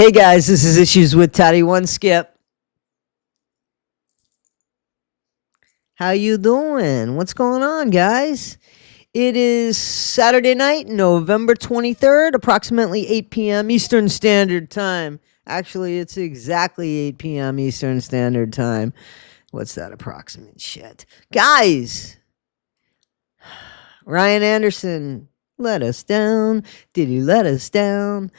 Hey guys, this is Issues with Toddy One Skip. How you doing? What's going on, guys? It is Saturday night, November 23rd, approximately 8 p.m. Eastern Standard Time. Actually, it's exactly 8 p.m. Eastern Standard Time. What's that approximate shit? Guys, Ryan Anderson let us down. Did he let us down?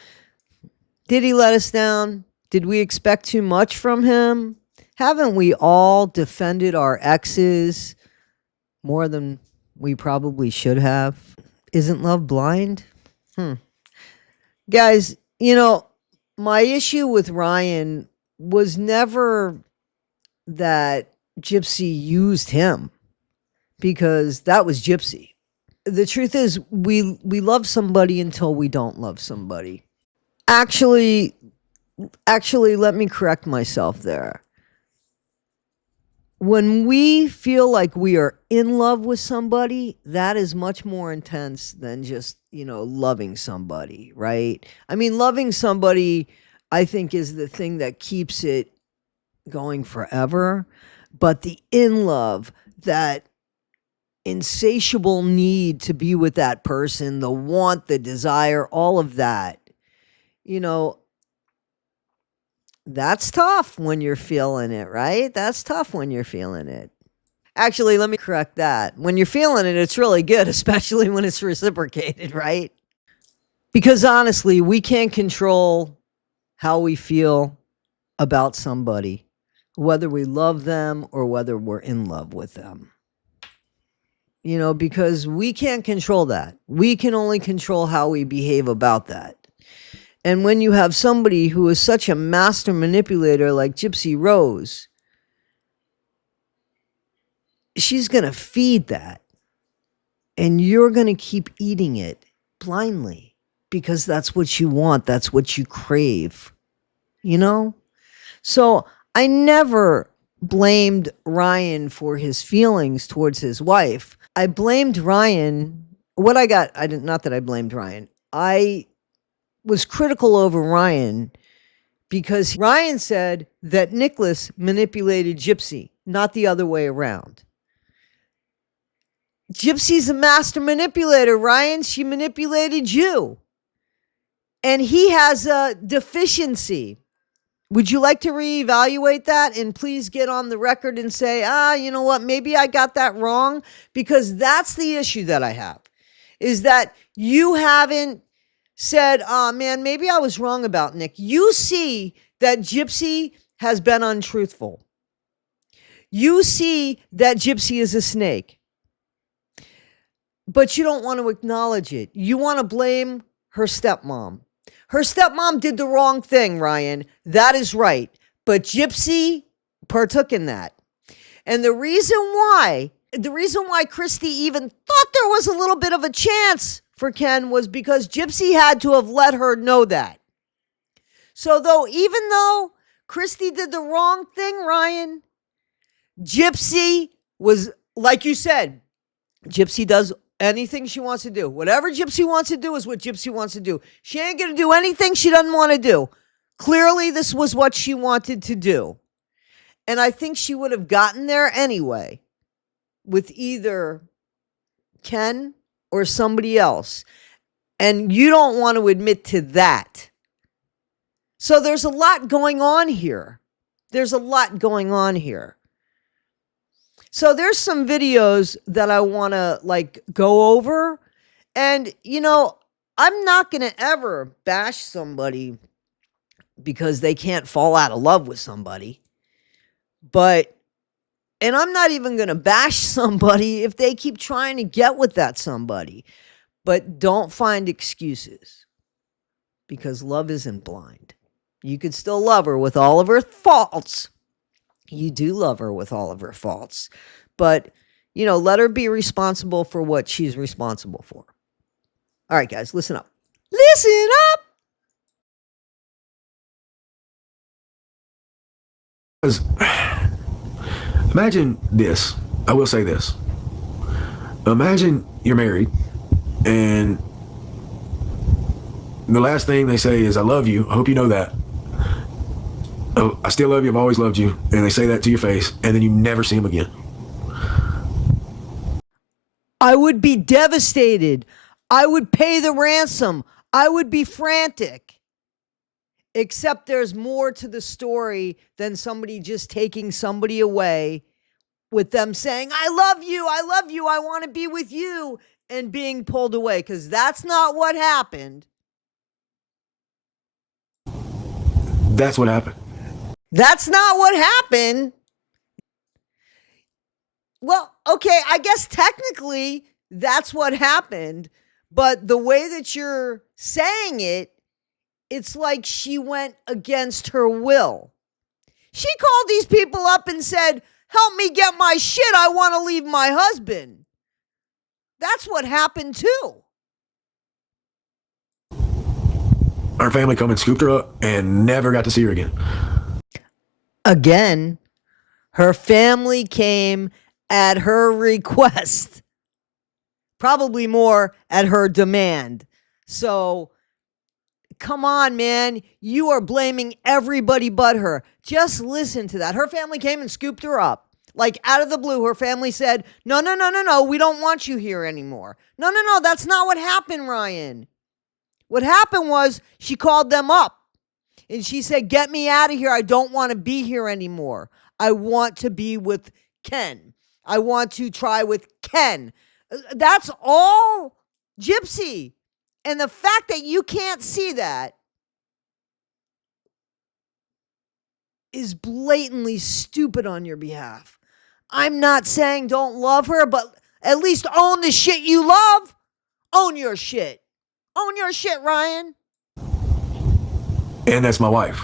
Did he let us down? Did we expect too much from him? Haven't we all defended our exes more than we probably should have? Isn't love blind? Guys, my issue with Ryan was never that Gypsy used him, because that was Gypsy. The truth is, we love somebody until we don't love somebody. Actually, let me correct myself there. When we feel like we are in love with somebody, that is much more intense than just, loving somebody, right? I mean, loving somebody, I think, is the thing that keeps it going forever. But the in love, that insatiable need to be with that person, the want, the desire, all of that, that's tough when you're feeling it, right? That's tough when you're feeling it. Actually, let me correct that. When you're feeling it, it's really good, especially when it's reciprocated, right? Because honestly, we can't control how we feel about somebody, whether we love them or whether we're in love with them. Because we can't control that. We can only control how we behave about that. And when you have somebody who is such a master manipulator like Gypsy Rose, she's going to feed that. And you're going to keep eating it blindly because that's what you want. That's what you crave. So I never blamed Ryan for his feelings towards his wife. I blamed Ryan. Not that I blamed Ryan. I was critical over Ryan because Ryan said that Nicholas manipulated Gypsy, not the other way around. Gypsy's a master manipulator, Ryan. She manipulated you. And he has a deficiency. Would you like to reevaluate that and please get on the record and say, you know what, maybe I got that wrong? Because that's the issue that I have, is that you haven't said, man, maybe I was wrong about Nick. You see that Gypsy has been untruthful. You see that Gypsy is a snake. But you don't want to acknowledge it. You want to blame her stepmom. Her stepmom did the wrong thing, Ryan. That is right. But Gypsy partook in that. And the reason why Christy even thought there was a little bit of a chance for Ken was because Gypsy had to have let her know that. So even though Christy did the wrong thing, Ryan, Gypsy was, like you said, Gypsy does anything she wants to do. Whatever Gypsy wants to do is what Gypsy wants to do. She ain't going to do anything she doesn't want to do. Clearly, this was what she wanted to do. And I think she would have gotten there anyway with either Ken or somebody else. And you don't want to admit to that. So there's a lot going on here. So there's some videos that I want to go over. And, I'm not going to ever bash somebody because they can't fall out of love with somebody. And I'm not even going to bash somebody if they keep trying to get with that somebody. But don't find excuses, because love isn't blind. You could still love her with all of her faults. You do love her with all of her faults. But, let her be responsible for what she's responsible for. All right, guys, listen up. Listen up! Imagine this. I will say this. Imagine you're married and the last thing they say is, I love you. I hope you know that. Oh, I still love you. I've always loved you. And they say that to your face, and then you never see them again. I would be devastated. I would pay the ransom. I would be frantic. Except there's more to the story than somebody just taking somebody away with them saying, I love you, I want to be with you, and being pulled away, because that's not what happened. That's what happened. That's not what happened. Well, okay, I guess technically that's what happened, but the way that you're saying it, it's like she went against her will. She called these people up and said, help me get my shit. I want to leave my husband. That's what happened too. Our family come and scooped her up and never got to see her again. Again, her family came at her request, probably more at her demand. So, come on, man. You are blaming everybody but her. Just listen to that. Her family came and scooped her up. Like out of the blue, her family said, no, we don't want you here anymore. No, that's not what happened, Ryan. What happened was she called them up and she said, get me out of here. I don't want to be here anymore. I want to be with Ken. I want to try with Ken. That's all, Gypsy. And the fact that you can't see that is blatantly stupid on your behalf. I'm not saying don't love her, but at least own the shit you love. Own your shit. Own your shit, Ryan. And that's my wife.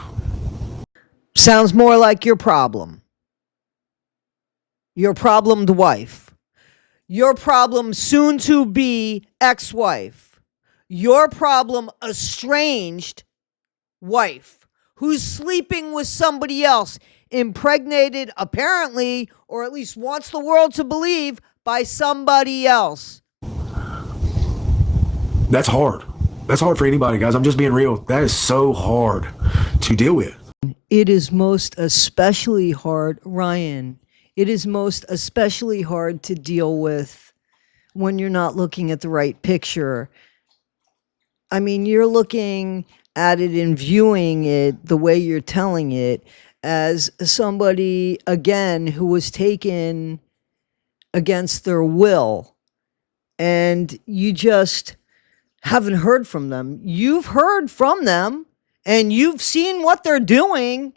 Sounds more like your problem. Your problemed wife. Your problem soon to be ex-wife. Your problem estranged wife who's sleeping with somebody else, impregnated apparently, or at least wants the world to believe, by somebody else. That's hard. That's hard for anybody, guys. I'm just being real. That is so hard to deal with. It is most especially hard, Ryan. It is most especially hard to deal with when you're not looking at the right picture. I mean, you're looking at it and viewing it the way you're telling it as somebody, again, who was taken against their will. And you just haven't heard from them. You've heard from them and you've seen what they're doing,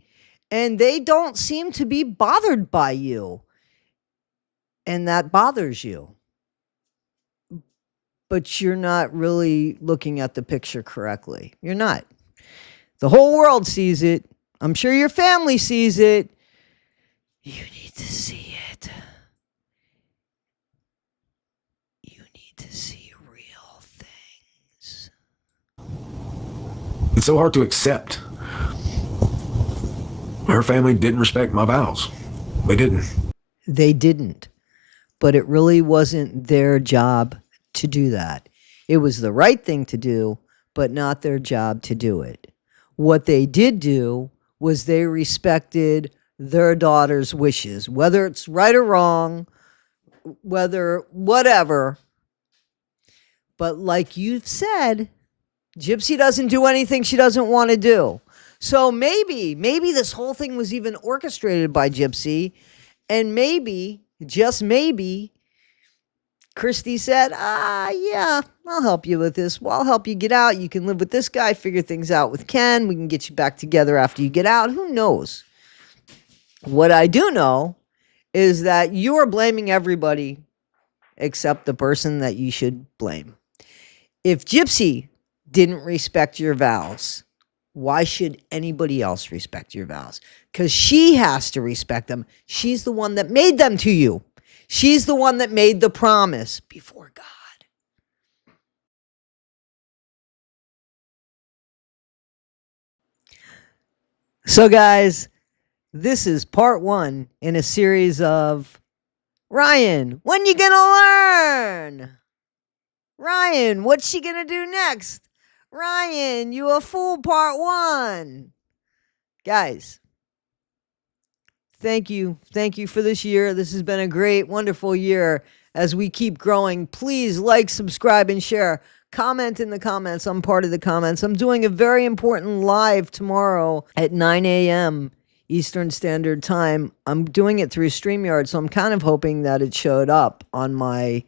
and they don't seem to be bothered by you. And that bothers you. But you're not really looking at the picture correctly. You're not. The whole world sees it. I'm sure your family sees it. You need to see it. You need to see real things. It's so hard to accept. Her family didn't respect my vows. They didn't. They didn't. But it really wasn't their job to do that. It was the right thing to do, but not their job to do it. What they did do was they respected their daughter's wishes, whether it's right or wrong, whether whatever. But like you've said, Gypsy doesn't do anything she doesn't want to do. So maybe this whole thing was even orchestrated by Gypsy, and maybe, just maybe, Christy said, yeah, I'll help you with this. Well, I'll help you get out. You can live with this guy, figure things out with Ken. We can get you back together after you get out. Who knows? What I do know is that you are blaming everybody except the person that you should blame. If Gypsy didn't respect your vows, why should anybody else respect your vows? Because she has to respect them. She's the one that made them to you. She's the one that made the promise before God. So, guys, this is part one in a series of Ryan, when you gonna learn? Ryan, what's she gonna do next? Ryan, you a fool, part one. Guys, Thank you. Thank you for this year. This has been a great, wonderful year as we keep growing. Please like, subscribe, and share. Comment in the comments. I'm part of the comments. I'm doing a very important live tomorrow at 9 a.m. Eastern Standard Time. I'm doing it through StreamYard, so I'm kind of hoping that it showed up on my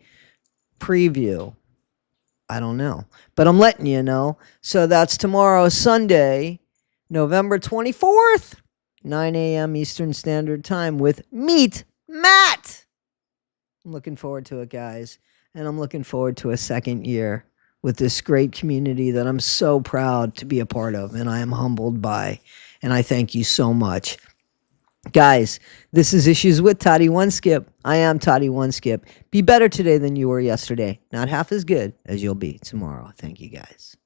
preview. I don't know, but I'm letting you know. So that's tomorrow, Sunday, November 24th, 9 a.m. Eastern Standard Time with Meet Matt. I'm looking forward to it, guys. And I'm looking forward to a second year with this great community that I'm so proud to be a part of and I am humbled by. And I thank you so much. Guys, this is Issues with Toddy One Skip. I am Toddy One Skip. Be better today than you were yesterday. Not half as good as you'll be tomorrow. Thank you, guys.